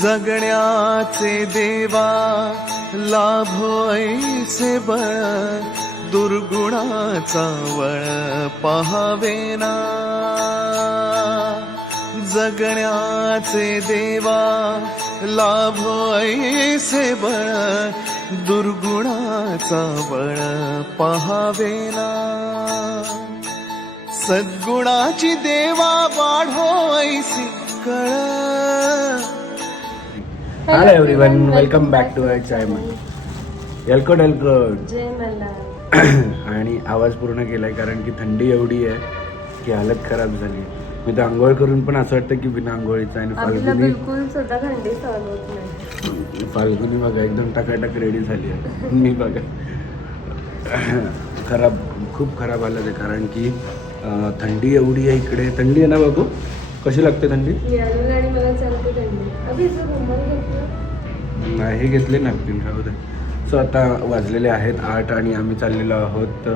जगण्याचे देवा लाभो ऐसे बळ, दुर्गुणाचा वळ पहावेना. जगण्याचे देवा लाभो ऐसे बळ, दुर्गुणाचा बळ पहावेना. सद्गुणाची देवा वाढो ऐसी कळ. Hello everyone, welcome back to our channel. एलकोट जय मला. आणि आवाज पूर्ण केलाय कारण की थंडी एवढी आहे की हालत खराब झाली. मी तर आंघोळ करून पण असं वाटतं की बिना आंघोळीचं. आणि फाल्गुनी बिलकुल सुद्धा थंडी सहन होत नाही. फाल्गुनी बघा एकदम टकाटक रेडी झाली आहे. मी बघा खराब, खूप खराब आलं ते कारण की थंडी एवढी आहे इकडे. थंडी आहे ना बाबू, कशी लागते थंडी? आणि मला चालते थंडी. अभि घेतलं नाही घेतले नॅपकिन, राहू दे. सो आता वाजलेले आहेत 8 आणि आम्ही चाललेलो आहोत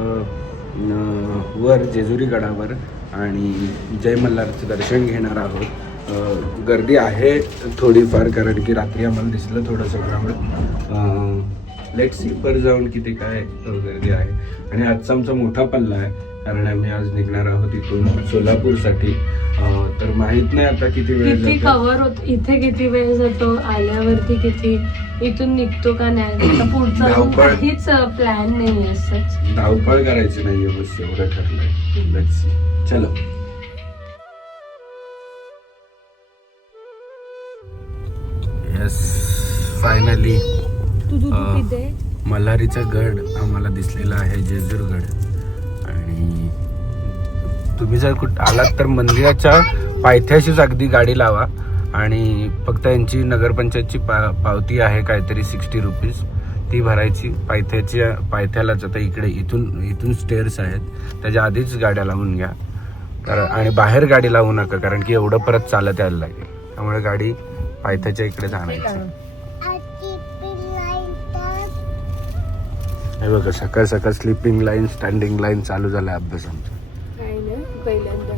वर जेजुरी गडावर आणि जय मल्हारचं दर्शन घेणार आहोत. गर्दी आहे थोडीफार कारण की रात्री आम्हाला दिसलं थोडंसं ग्राउंड. लेट सी पर जाऊन किती काय गर्दी आहे. आणि आजचा आमचा मोठा पल्ला आहे कारण आम्ही आज निघणार आहोत इथून सोलापूरसाठी. तर माहित नाही आता किती वेळ किती कव्हर होत, इथे किती वेळ जातो, आल्यावरती किती, इथून निघतो का नाही. पुढचा काहीच प्लॅन नाही असंच. धावपळ करायची नाहीये, बस एवढं ठरलंय. लेट्स सी, चलो. येस, फायनली मल्हारीचा गड आम्हाला दिसलेला आहे, जेजुरगड. आणि तुम्ही जर कुठं आलात तर मंदिराच्या पायथ्याशीच अगदी गाडी लावा आणि फक्त यांची नगरपंचायतची पावती आहे काहीतरी 60 रुपीज, ती भरायची. पायथ्यालाच आता इकडे इथून स्टेअर्स आहेत, त्याच्या आधीच गाड्या लावून घ्या. आणि बाहेर गाडी लावू नका कारण की एवढं परत चालत यायला लागेल. त्यामुळे गाडी पायथ्याच्या इकडे आणायची. हे बघा, सकाळ सकाळ स्लीपिंग लाईन, स्टँडिंग लाईन चालू झाला अभ्यास आमचा. पहिल्यांदा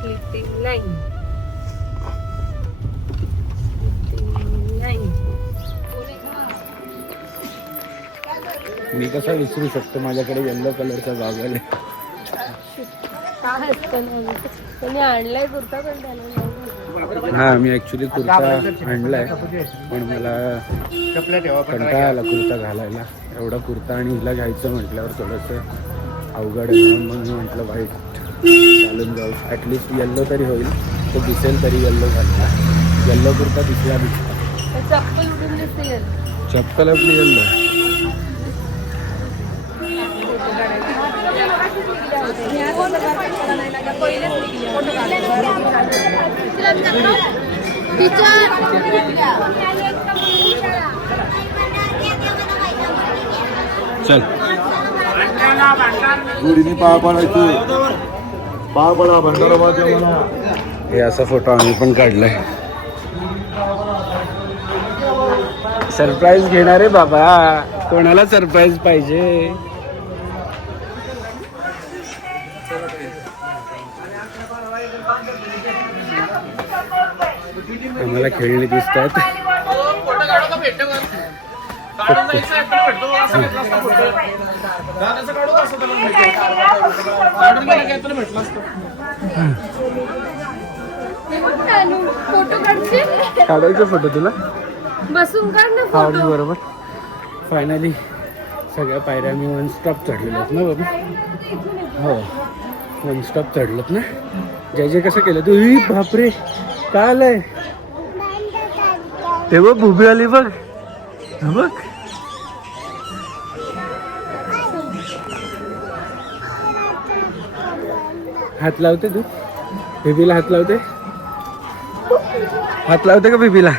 स्लीपिंग लाईन. मी कसा विसरू शकतो, माझ्याकडे येल्लो कलरचा गॉगल आहे. काय असतं त्यांनी आणलाय कुर्ता पण त्याला. हा, मी ऍक्च्युली कुर्ता आणलाय पण मला कंटाळा आला कुर्ता घालायला. एवढा कुर्ता आणि हिला घ्यायचं म्हटल्यावर थोडंसं अवघड आहे. म्हणून मी म्हटलं व्हाईट घालून जाऊ, ॲटलिस्ट येल्लो तरी होईल, तो दिसेल तरी येल्लो घालला. येल्लो कुर्ता दिसला. चप्पल उडून दिसते. चप्पल आपली येल्लो. चल गुढीने पाय पडायची, पाय पडा भंडारा वाजवा मला. हे असा फोटो आम्ही पण काढलाय. सरप्राईज घेणार आहे बाबा, कोणाला सरप्राईज पाहिजे? आम्हाला खेळणी दिसतात. काढायचा फोटो तुला बसून काढ ना फोटो. बरोबर. फायनली सगळ्या पायऱ्या मी वन स्टॉप चढलेलो ना बाबा. हो, वन स्टॉप चढलोत ना. जय जय कसं केलं तू? बापरे, काय आलंय ते बघ, भुबी आली बघ. बघ हात लावते तू बेबीला? हात लावते का बेबीला?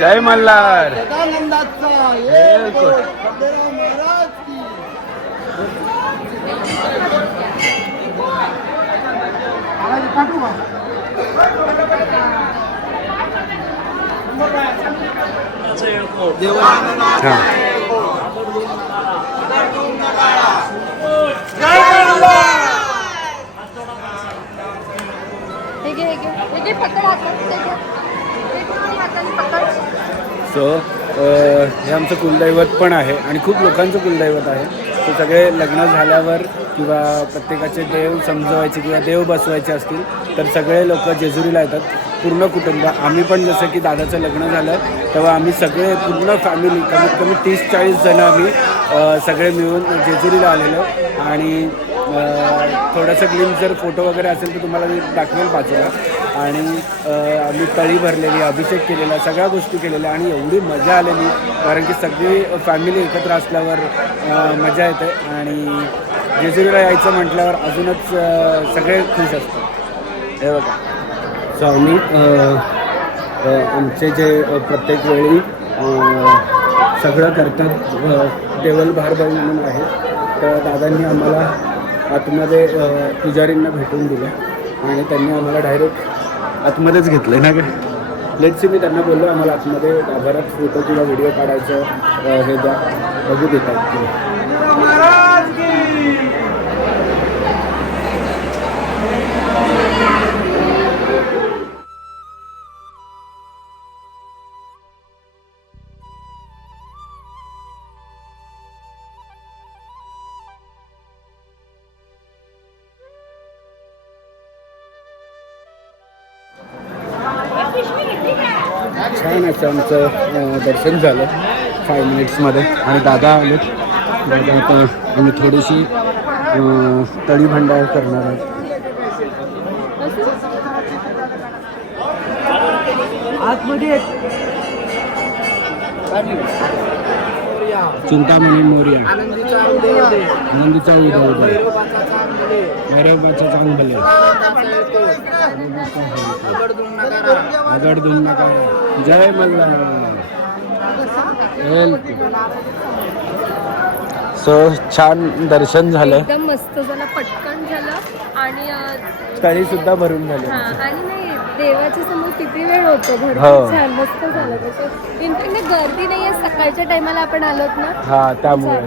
जय मल्हार. सो हे आमचं कुलदैवत पण आहे आणि खूप लोकांचं कुलदैवत आहे. ते सगळे लग्न झाल्यावर किंवा प्रत्येकाचे देव समजवायचे किंवा देव बसवायचे असतील तर सगळे लोक जेजुरीला येतात, पूर्ण कुटुंब. आम्ही पण जसं की दादाचं लग्न झालं तेव्हा आम्ही सगळे पूर्ण फॅमिली कमीत कमी 30-40 जणं आम्ही सगळे मिळून जेजुरीला आलेलो. आणि थोडंसं ग्लिम्स जर फोटो वगैरे असेल तर तुम्हाला मी दाखवेल बाजूला. आणि आम्ही तळी भरलेली, अभिषेक केलेला, सगळ्या गोष्टी केलेल्या आणि एवढी मजा आलेली, कारण की सगळी फॅमिली एकत्र असल्यावर मजा येते. आणि जेजुरीला यायचं म्हटल्यावर अजूनच सगळे खुश असतात. हे बघा, सो आम्ही आमचे जे प्रत्येक वेळी सगळं करतात टेबल भारबाई म्हणून आहे, तर दादांनी आम्हाला आतमध्ये पुजारींना भेटून दिलं आणि त्यांनी आम्हाला डायरेक्ट आतमध्येच घेतलं आहे ना काय. लेट्स सी, मी त्यांना बोललो आम्हाला आतमध्ये घरात फोटो किंवा व्हिडिओ काढायचं हे द्या, बघू देतात. छान असं आमचं दर्शन झालं 5 मिनिट्समध्ये. आणि दादा आले. दादा आता आम्ही थोडीशी तळी भंडार करणार आहोत. चिंतामणी मोरया, आनंदीचा उदय, भैरवाचा चांग भले, आगड दुन नका. जय मल्हार. सो छान दर्शन झालं, एकदम मस्त झालं, पटकन झालं. आणि तळी सुद्धा भरून झाली. आणि नाही, देवाच्या समोर किती वेळ होतो, हो. भरपूर छान मस्त झालं. तसं इनफॅक्ट गर्दी नाही आहे, सकाळच्या टायमाला आपण आलोत ना. हा, त्यामुळे.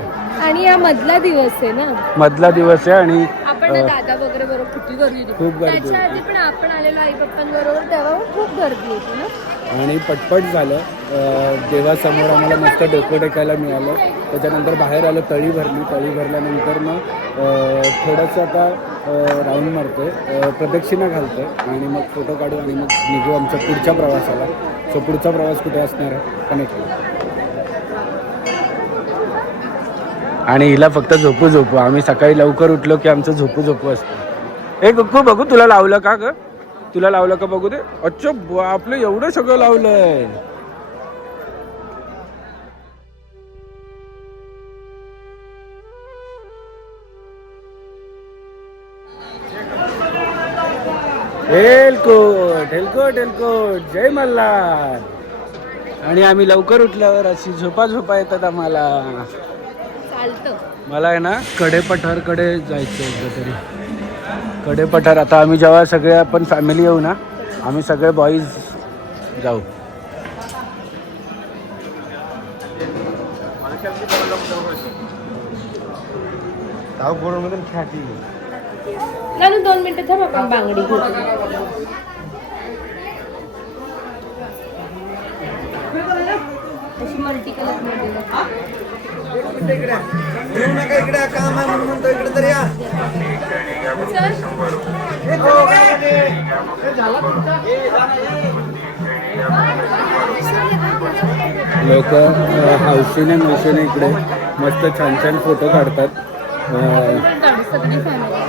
आणि हा मधला दिवस आहे ना, मधला दिवस आहे. आणि आपण दादा वगैरे बरोबर किती गर्दी होती. खूप गर्दी त्याच्या आधी पण आपण आलेलो आई पप्पांबरोबर, तेव्हा खूप गर्दी होती ना. आणि पटपट झालं. देवासमोर आम्हाला मस्त डोकं टेकायला मिळालं. त्याच्यानंतर बाहेर आलं, तळी भरली. तळी भरल्यानंतर मग थोडंसं आता राऊंड मारतोय, प्रदक्षिणा घालतोय आणि मग फोटो काढू आणि मग निघू आमच्या पुढच्या प्रवासाला. सो पुढचा प्रवास कुठे असणार आहे, कनेक्ट. आणि हिला फक्त झोपू. आम्ही सकाळी लवकर उठलो की आमचं झोपू असतं. गुक्कू बघू तुला लावलं का ग? तुला लावलं का बघू दे. अच्छा, आपलं एवढं सगळं लावलंय. हेलकोट, जय मल्हार. आणि आम्ही लवकर उठल्यावर अशी झोपा येतात आम्हाला. मला आहे ना कडेपठारकडे जायचं होतं तरी. कडेपठार, आता आम्ही जेव्हा सगळे आपण फॅमिली येऊ ना, आम्ही सगळे बॉईज जाऊ. नाही 2 मिनिटं थांब, आपण बांगडी घेऊ. अशी मल्टी कलर इकडे काम आहे म्हणून म्हणतो, इकडे तर या. लोक हौशीने मौशीने इकडे मस्त छान फोटो काढतात.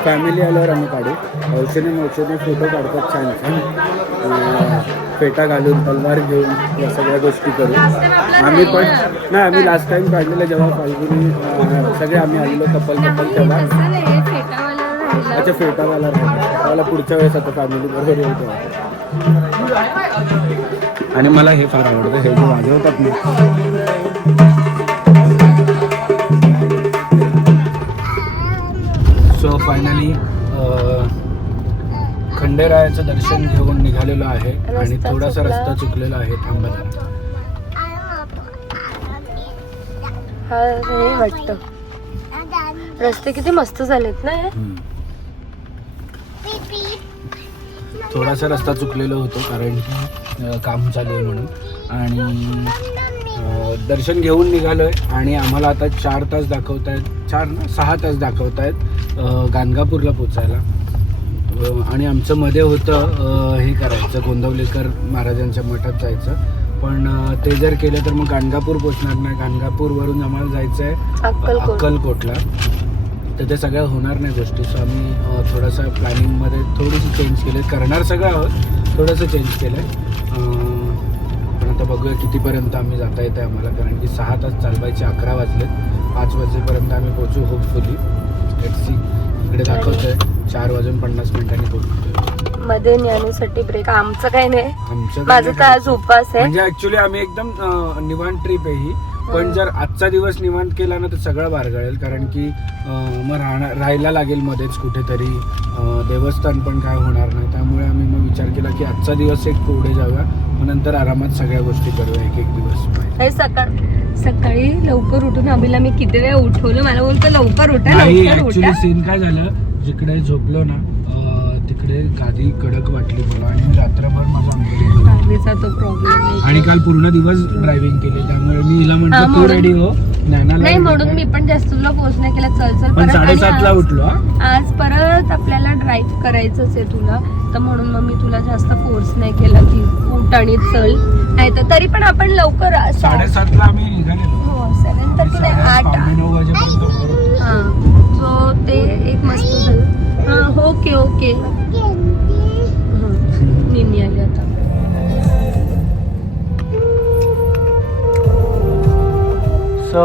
फॅमिली आल्यावर आम्ही काढू. हौशीने मौशीने फोटो काढतात छान. फेटा घालून, तलवार घेऊन या सगळ्या गोष्टी करू. आम्ही पण नाही, आम्ही लास्ट टाइम काढलेलं जेव्हा फाल्गुनी सगळे आम्ही आलेलो कपल तेव्हा. अच्छा, फेटावाला राहिला. मला पुढच्या वेळेस आता फॅमिली बरोबर येतो. आणि मला हे फार आवडतं, हे जे वाजवतात ना. सो फायनली खंडेरायाचं दर्शन घेऊन निघालेलो आहे आणि रस्ता थोडासा चुकला. रस्ता चुकलेला आहे. थांबा जरा. हा हे वाटतं रस्ते किती मस्त झालेत ना हे. थोडासा रस्ता चुकलेलो होतो कारण की काम चालू आहे म्हणून. आणि दर्शन घेऊन निघालोय आणि आम्हाला आता 4 तास दाखवतायत, 6 तास दाखवतायत गाणगापूरला पोचायला. आणि आमचं मध्ये होतं हे करायचं, गोंदवलेकर महाराजांच्या मठात जायचं, पण ते जर केलं तर मग गाणगापूर पोचणार नाही. गाणगापूरवरून आम्हाला जायचं आहे अक्कलकोटला, तर ते सगळं होणार नाही गोष्टी. सो आम्ही थोडंसं प्लॅनिंगमध्ये थोडीशी चेंज केले. करणार सगळं आहोत, थोडंसं चेंज केलं आहे. पण आता बघूया कितीपर्यंत आम्ही जाता येतं आम्हाला, कारण की 6 तास चालवायचे. 11 वाजलेत, 5 वाजेपर्यंत आम्ही पोहोचू होपफुली. Let's see. इकडे दाखवतोय 4:50 पोहोचतो. मध्ये नेण्यासाठी ब्रेक आमचं काही नाही. आमचं माझं तर आज उपास आहे. म्हणजे ऍक्च्युली आम्ही एकदम निवांत ट्रिप आहे ही. पण जर आजचा दिवस निवांत केला ना तर सगळं बारगळेल, कारण की मग राहायला लागेल मध्येच कुठेतरी. देवस्थान पण काय होणार नाही. त्यामुळे आम्ही मग विचार केला की आजचा दिवस एक पुढे जाऊया, मग नंतर आरामात सगळ्या गोष्टी करूया एक दिवस. सकाळी लवकर उठून अभिला मी किती वेळा उठवलं, मला बोलतो लवकर उठा लवकर उठा. सीन काय झालं, जिकडे झोपलो ना तिकडे गादी कडक वाटली मला आणि रात्रभर माझा गाडीचा तो प्रॉब्लेम. आणि काल पूर्ण दिवस ड्रायव्हिंग केली, त्यामुळे मी हिला म्हटलं तू रेडी हो. नाही म्हणून मी पण जास्त तुला फोर्स नाही केला. चल चल पण 7:30ला उठलो. आज परत आपल्याला ड्राईव्ह करायचंच आहे तुला, तर म्हणून मग मी तुला जास्त फोर्स नाही केला की उठ आणि चल. नाही तर तरी पण आपण लवकर 7:30ला आम्ही निघालेलो. हो 7:30 नाही 8-9 वाजेपर्यंत. हा सो ते एक मस्त झालं. हा ओके ओके. निमी आली आता. सो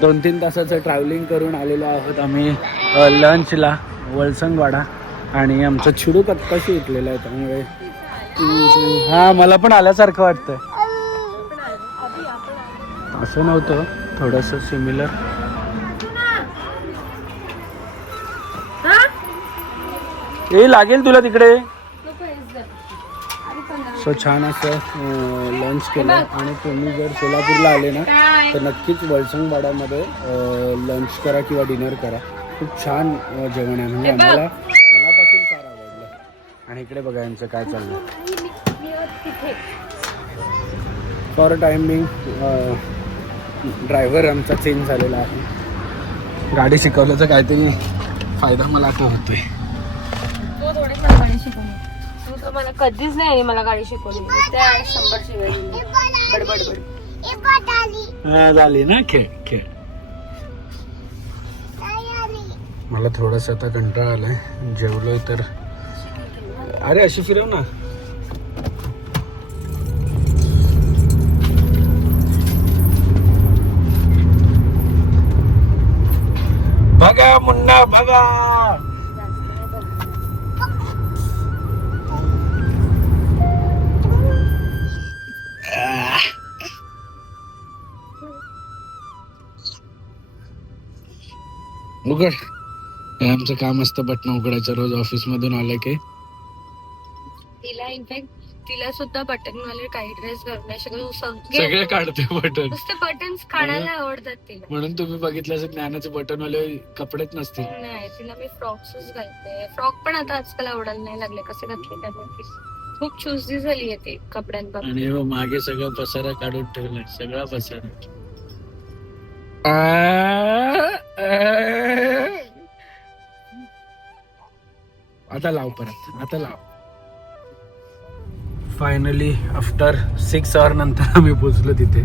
2-3 तासाचं ट्रॅव्हलिंग करून आलेलो आहोत आम्ही लंचला वळसंगवाडा. आणि आमचं चिडू कत्ताशी उठलेलं आहे, त्यामुळे हा मला पण आल्यासारखं वाटतंय. असं नव्हतं, थोडंसं सिमिलर. हे लागेल तुला तिकडे. सो छान असं लंच केलं. आणि तुम्ही जर सोलापूरला आले ना तर नक्कीच वळसंगवाड्यामध्ये लंच करा किंवा डिनर करा. खूप छान जेवण आहे, म्हणजे आम्हाला मनापासून फार आवडलं. आणि इकडे बघा यांचं काय चाललं. For a time being driver आमचा चेंज झालेला आहे. गाडी शिकवल्याचा काहीतरी फायदा मला आता होतोय. मला कधीच नाही मला गाडी शिकवली, त्या 100 शिवाय बडबड झाली ना. खेळ मला थोडंसं आता कंटाळा आलाय. जेवलोय तर अरे अशी फिरव ना. बघा मुन्ना बघा. उघड. हे आमचं काम असतं बटन उघडायचं रोज ऑफिस मधून आलं की. तिला इनफॅक्ट तिला सुद्धा बटन वाले काही ड्रेस घालू नाही शकत. सगळे काढते बटन. नुसते बटन्स काढायला आवडतात तिला. म्हणून तुम्ही बघितलं असेल ज्ञानाचे बटन वाले कपडेच नसतील. नाही तिला मी फ्रॉक्सच घालते. फ्रॉक पण आता आजकाल आवडायला नाही लागले कसे घातले त्यामुळे. खूप चुसदी झाली आहे ते कपड्यांबाबत. आणि मागे सगळं पसारा काढून ठेवलाय, सगळा पसारा. आता लाव परत, आता लाव. फायनली आफ्टर 6 आवर नंतर आम्ही पोचलो तिथे.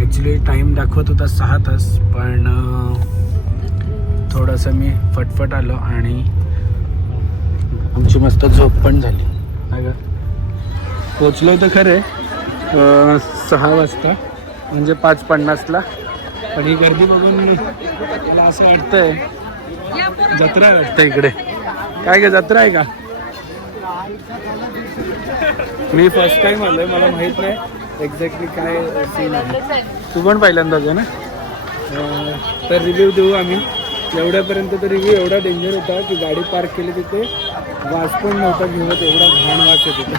ॲक्च्युली टाईम दाखवत होता 6 तास, पण थोडंसं मी फटफट आलो आणि आमची मस्त झोप पण झाली. पोचलो तर खरे 6 वाजता, म्हणजे 5:50ला. पण ही गर्दी बघून मला असं वाटतंय जत्रा वाटतं इकडे. काय का जत्रा आहे का? मी फर्स्ट टाइम आलोय, मला माहित नाही एक्झॅक्टली काय सीन आहे. तू पण पहिल्यांदाच आहे ना? तर रिव्ह्यू देऊ आम्ही. एवढ्यापर्यंत तर रिव्ह्यू एवढा डेंजर होता की गाडी पार्क केली तिथे वास पण नव्हता घेऊन, एवढा घाण वास येत होता.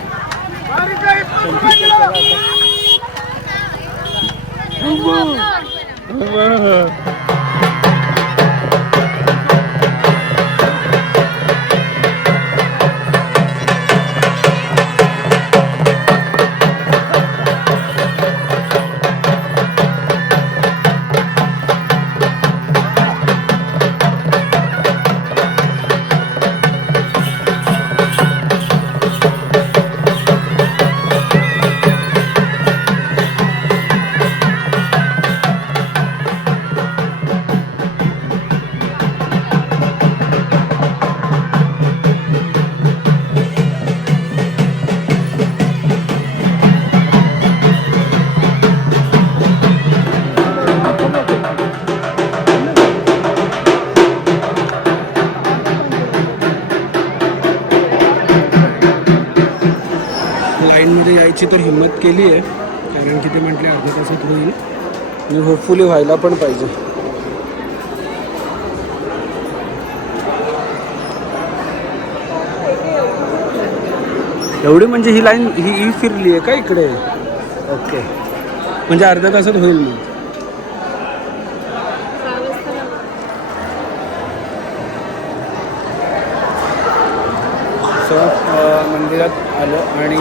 लाईनमध्ये यायची तर हिंमत केली आहे, कारण की ते म्हटले अर्ध्या तासात होईल आणि होपफुली व्हायला पण पाहिजे. एवढी म्हणजे ही लाईन ही फिरली आहे का इकडे? ओके, म्हणजे अर्ध्या तासात होईल मग. मंदिरात आलो आणि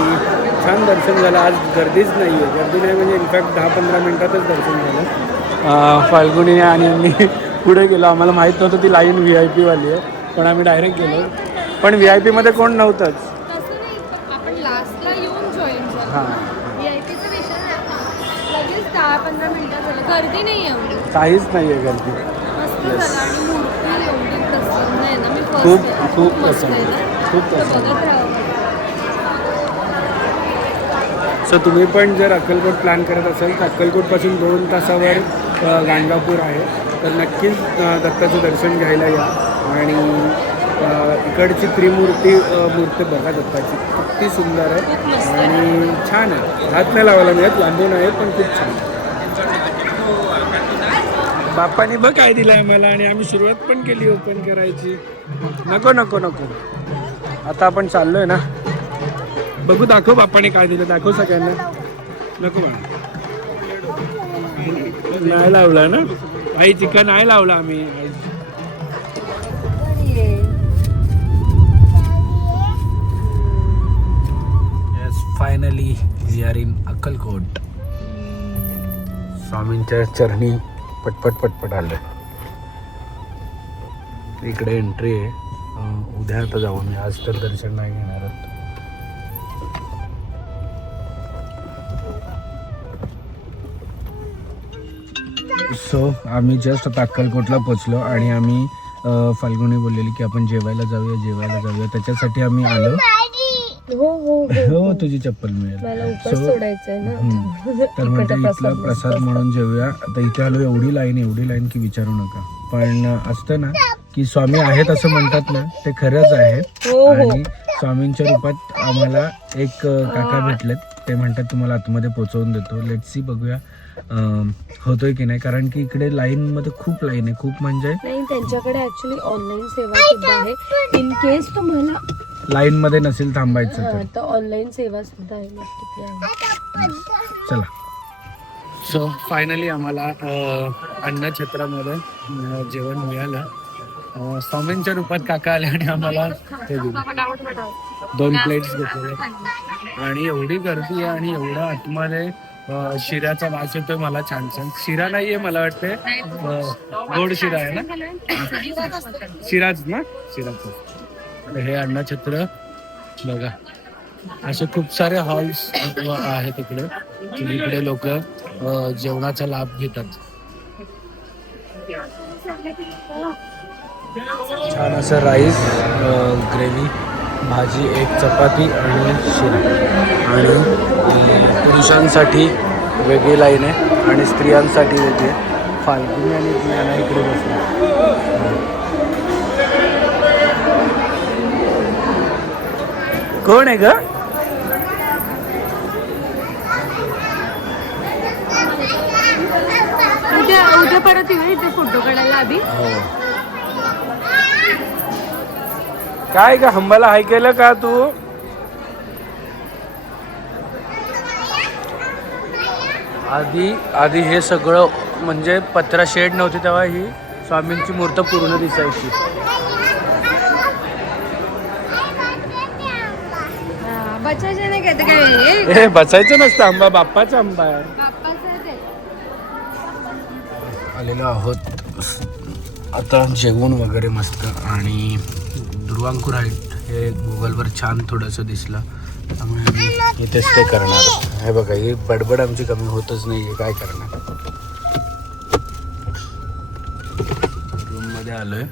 छान दर्शन झालं. आज गर्दीच नाही आहे, गर्दी नाही म्हणजे इनफॅक्ट 10-15 मिनटातच दर्शन झालं. फाल्गुनीने आणि आम्ही पुढे गेलो. आम्हाला माहीत नव्हतं ती लाईन VIP वाली आहे, पण आम्ही डायरेक्ट गेलो. पण VIP मध्ये कोण नव्हतंच. आपण लास्टला येऊन जॉईन झालो. हां, VIPचा विषय नाही, लगेच 10-15 मिनिटं झालं. गर्दी नाही एवढी, काहीच नाही आहे गर्दी. मस्त झालं. आणि मूर्ती एवढी प्रसन्न आहे ना, मी खूप प्रसन्न, खूप प्रसन्न. सो तुम्ही पण जर अक्कलकोट प्लॅन करत असाल तर अक्कलकोटपासून 2 तासावर गाणगापूर आहे, तर नक्कीच दत्ताचं दर्शन घ्यायला या. आणि इकडची त्रिमूर्ती मूर्ती बघा दत्ताची, किती सुंदर आहे आणि छान आहे. हात नाही लावायला मिळत, लांबून आहे पण खूप छान आहे. बाप्पाने बघ काय दिलं आहे मला, आणि आम्ही सुरुवात पण केली ओपन करायची. नको नको नको, आता आपण चाललोय ना. बघू, दाखव बाप्पाने काय दिलं, दाखव सगळ्यांना. नको म्हणा, नाही लावला ना आई, चिकन नाही लावला आम्ही. Yes, finally we are in Akkalkot. स्वामींच्या चरणी पटपट पटपट आलं. इकडे एंट्री आहे. उद्या आता जाऊ मी, आज तर दर्शन नाही घेणार. सो आम्ही जस्ट आता अक्कलकोटला पोचलो आणि आम्ही फाल्गुनी बोललेली की आपण जेवायला जाऊया त्याच्यासाठी आम्ही आलो. हो तुझी चप्पल मिळेल. तर म्हणजे इथला प्रसाद म्हणून जेवूया. आता इथे आलो, एवढी लाईन की विचारू नका. पण असतं ना की स्वामी आहेत असं म्हणतात ना, ते खरंच आहेत. आणि स्वामींच्या रूपात आम्हाला एक काका भेटलेत. ते म्हणतात तुम्हाला आतमध्ये पोहोचवून देतो. लेट्स सी, बघूया होतोय की नाही. कारण की इकडे लाईन मध्ये खूप लाईन आहे, खूप म्हणजे नाही. त्यांच्याकडे ऍक्च्युली ऑनलाईन सेवा सुद्धा आहे. इन केस तुम्हाला लाईन मध्ये नसेल थांबायचं तर ऑनलाईन सेवा सुद्धा आहे. चला. सो फायनली आम्हाला अन्नछत्रामध्ये जेवण मिळालं. स्वामींच्या रूपात काका आले आणि आम्हाला हे दिलं. 2 प्लेट्स घेतलेले आणि एवढी गर्दी आहे आणि एवढा आतमध्ये शिऱ्याचा वास येतोय मला. छान छान शिरा नाहीये, मला वाटते गोड शिरा आहे ना, शिराच ना, शिराच. हे अन्नछत्र बघा, असे खूप सारे हॉल्स आहेत इकडे, इकडे लोक जेवणाचा लाभ घेतात. छान असं राईस, ग्रेव्ही, भाजी, एक चपाती आणि शिरा. आणि पुरुषांसाठी वेगळी लाईन आहे आणि स्त्रियांसाठी वेगळी आहे. फाल्गुनी आणि ज्ञाना इकडे बसले. कोण आहे ग? उद्या परत येऊ इथे फोटो काढायला आधी. हो, काय का हंबाला हाय केलं का तू? आधी हे सगळं म्हणजे पत्रा शेड नव्हती तेव्हा ही स्वामींची मूर्त पूर्ण दिसायची. बचायचे नाही काय काय हे बसायचं नसतं, आंबा बाप्पाचा आंबा आहे. आलेलो आहोत आता जेवण वगैरे मस्त. आणि दुर्वांकूर हाईट हे गुगलवर छान थोडंसं दिसलं त्यामुळे आम्ही इथे स्टे करणार. हे बघा ही बडबड आमची कमी होतच नाही आहे, काय करणार. रूममध्ये आलोय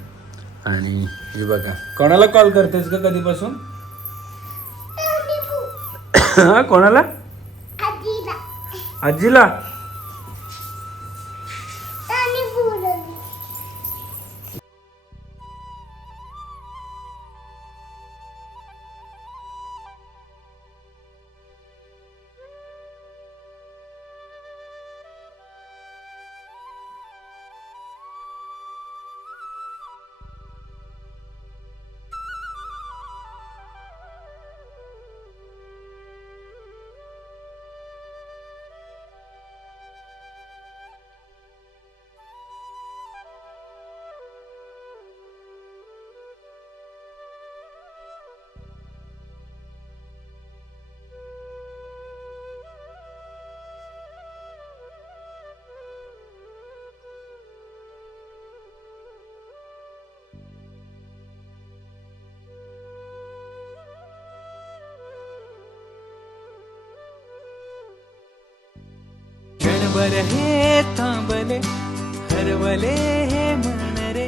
आणि हे बघा कोणाला कॉल करतेस का कधीपासून? हा कोणाला? आजीला. क्षणभर हे थांबले हरवले हे मन रे,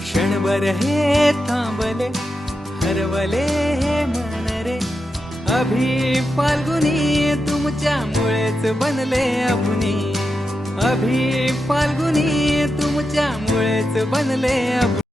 क्षणभर हे थांबले हरवले हे मन रे. अभि फाल्गुनी तुमच्यामुळेच बनले अभुनी, अभि फाल्गुनी तुमच्यामुळेच बनले अभुनी.